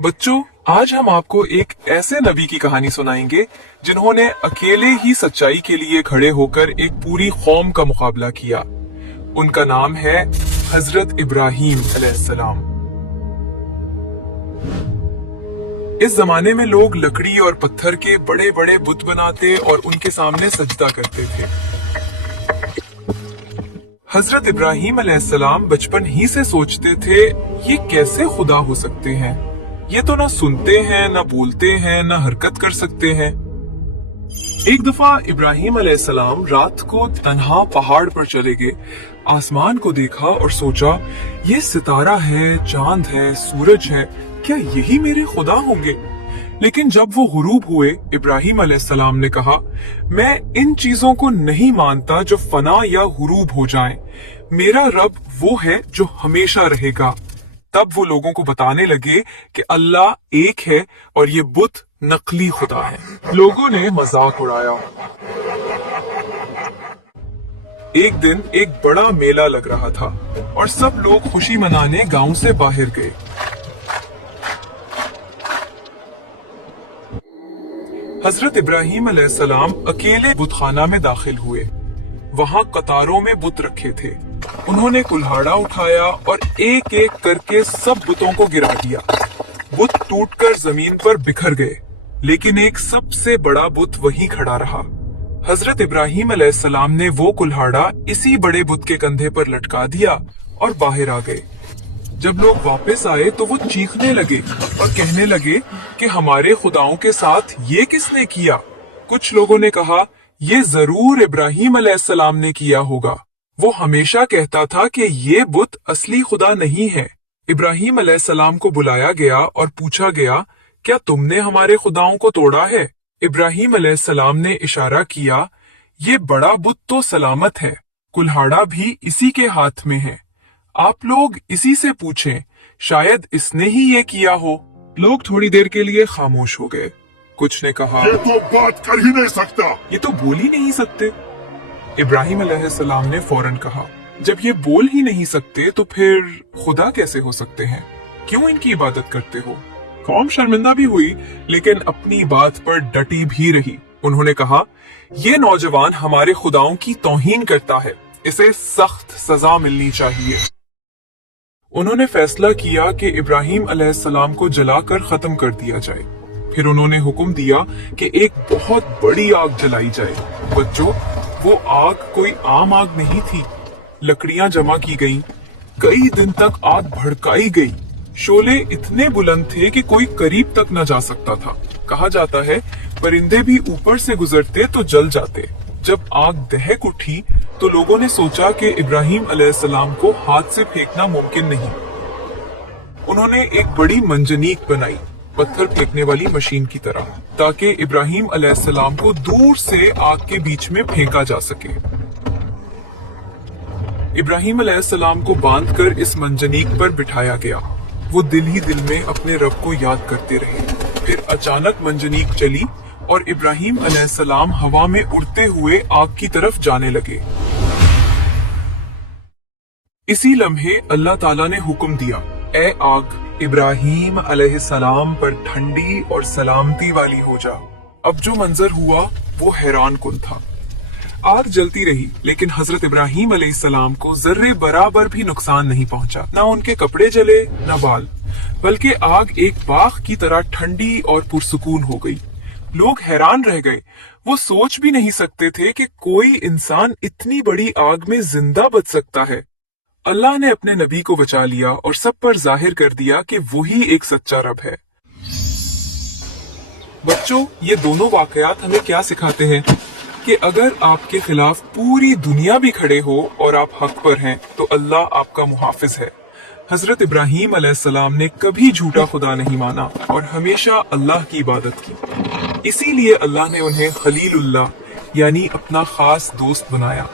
बच्चों, आज हम आपको एक ऐसे नबी की कहानी सुनाएंगे जिन्होंने अकेले ही सच्चाई के लिए खड़े होकर एक पूरी कौम का मुकाबला किया। उनका नाम है हजरत इब्राहीम अलैहिस्सलाम। इस जमाने में लोग लकड़ी और पत्थर के बड़े बड़े बुत बनाते और उनके सामने सजदा करते थे। हजरत इब्राहीम अलैहिस्सलाम बचपन ही से सोचते थे, ये कैसे खुदा हो सकते हैं? ये तो ना सुनते हैं, ना बोलते हैं, ना हरकत कर सकते हैं। एक दफा इब्राहीम अलैहिस्सलाम रात को तन्हा पहाड़ पर चले गए, आसमान को देखा और सोचा, ये सितारा है, चांद है, सूरज है, क्या यही मेरे खुदा होंगे? लेकिन जब वो गुरूब हुए, इब्राहीम अलैहिस्सलाम ने कहा, मैं इन चीजों को नहीं मानता जो फना या गुरूब हो जाएं। मेरा रब वो है जो हमेशा रहेगा। तब वो लोगों को बताने लगे कि अल्लाह एक है और ये बुत नकली खुदा है। लोगों ने मजाक उड़ाया। एक दिन एक बड़ा मेला लग रहा था और सब लोग खुशी मनाने गांव से बाहर गए। हजरत इब्राहीम अलैहिस्सलाम अकेले बुतखाना में दाखिल हुए। वहां कतारों में बुत रखे थे। उन्होंने कुल्हाड़ा उठाया और एक एक करके सब बुतों को गिरा दिया। बुत टूटकर जमीन पर बिखर गए, लेकिन एक सबसे बड़ा बुत वहीं खड़ा रहा। हजरत इब्राहीम अलैहिस्सलाम ने वो कुल्हाड़ा इसी बड़े बुत के कंधे पर लटका दिया और बाहर आ गए। जब लोग वापस आए तो वो चीखने लगे और कहने लगे कि हमारे खुदाओं के साथ ये किसने किया? कुछ लोगों ने कहा, ये जरूर इब्राहीम अलैहिस्सलाम ने किया होगा। वो हमेशा कहता था कि ये बुत असली खुदा नहीं है। इब्राहीम अलैहिस्सलाम को बुलाया गया और पूछा गया, क्या तुमने हमारे खुदाओं को तोड़ा है? इब्राहीम अलैहिस्सलाम ने इशारा किया, ये बड़ा बुत तो सलामत है, कुल्हाड़ा भी इसी के हाथ में है। आप लोग इसी से पूछें, शायद इसने ही ये किया हो। लोग थोड़ी देर के लिए खामोश हो गए। कुछ ने कहा, ये तो बात कर ही नहीं सकता। ये तो बोल ही नहीं सकते। इब्राहीम अलैहिस्सलाम ने फौरन कहा, जब ये बोल ही नहीं सकते तो फिर खुदा कैसे हो सकते हैं? क्यों इनकी इबादत करते हो? कौम शर्मिंदा भी हुई, लेकिन अपनी बात पर डटी भी रही। उन्होंने कहा, ये नौजवान हमारे खुदाओं की तौहीन करता है, इसे सख्त सजा मिलनी चाहिए। उन्होंने फैसला किया कि इब्राहीम अलैहिस्सलाम को जलाकर खत्म कर दिया जाए। फिर उन्होंने हुक्म दिया कि एक बहुत बड़ी आग जलाई जाए। बच्चों, वो आग कोई आम आग नहीं थी। लकड़ियां जमा की गईं। कई दिन तक आग भड़काई गई। शोले इतने बुलंद थे कि कोई करीब तक न जा सकता था। कहा जाता है, परिंदे भी ऊपर से गुजरते तो जल जाते। जब आग दहक उठी तो लोगों ने सोचा कि इब्राहीम अलैहिस्सलाम को हाथ से फेंकना मुमकिन नहीं। उन्होंने एक बड़ी मंजनीक बनाई, पत्थर फेंकने वाली मशीन की तरह, ताकि इब्राहीम अलैहिस्सलाम को दूर से आग के बीच में फेंका जा सके। इब्राहीम अलैहिस्सलाम को बांधकर इस मंजनीक पर बिठाया गया। वो दिल ही दिल में अपने रब को याद करते रहे। फिर अचानक मंजनीक चली और इब्राहीम अलैहिस्सलाम हवा में उड़ते हुए आग की तरफ जाने लगे। इसी लम्हे अल्लाह ताला ने हुक्म दिया, ए आग, इब्राहीम अलैहिस्सलाम पर ठंडी और सलामती वाली हो जा। अब जो मंजर हुआ वो हैरान कुन था। आग जलती रही, लेकिन हजरत इब्राहीम अलैहिस्सलाम को जर्रे बराबर भी नुकसान नहीं पहुंचा। ना उनके कपड़े जले, ना बाल, बल्कि आग एक बाग की तरह ठंडी और पुरसुकून हो गई। लोग हैरान रह गए। वो सोच भी नहीं सकते थे कि कोई इंसान इतनी बड़ी आग में जिंदा बच सकता है। अल्लाह ने अपने नबी को बचा लिया और सब पर जाहिर कर दिया कि वही एक सच्चा रब है। बच्चों, ये दोनों वाकयात हमें क्या सिखाते हैं कि अगर आपके खिलाफ पूरी दुनिया भी खड़े हो और आप हक पर हैं, तो अल्लाह आपका मुहाफिज है। हजरत इब्राहीम अलैहिस्सलाम ने कभी झूठा खुदा नहीं माना और हमेशा अल्लाह की इबादत की। इसीलिए अल्लाह ने उन्हें खलीलुल्लाह यानी अपना खास दोस्त बनाया।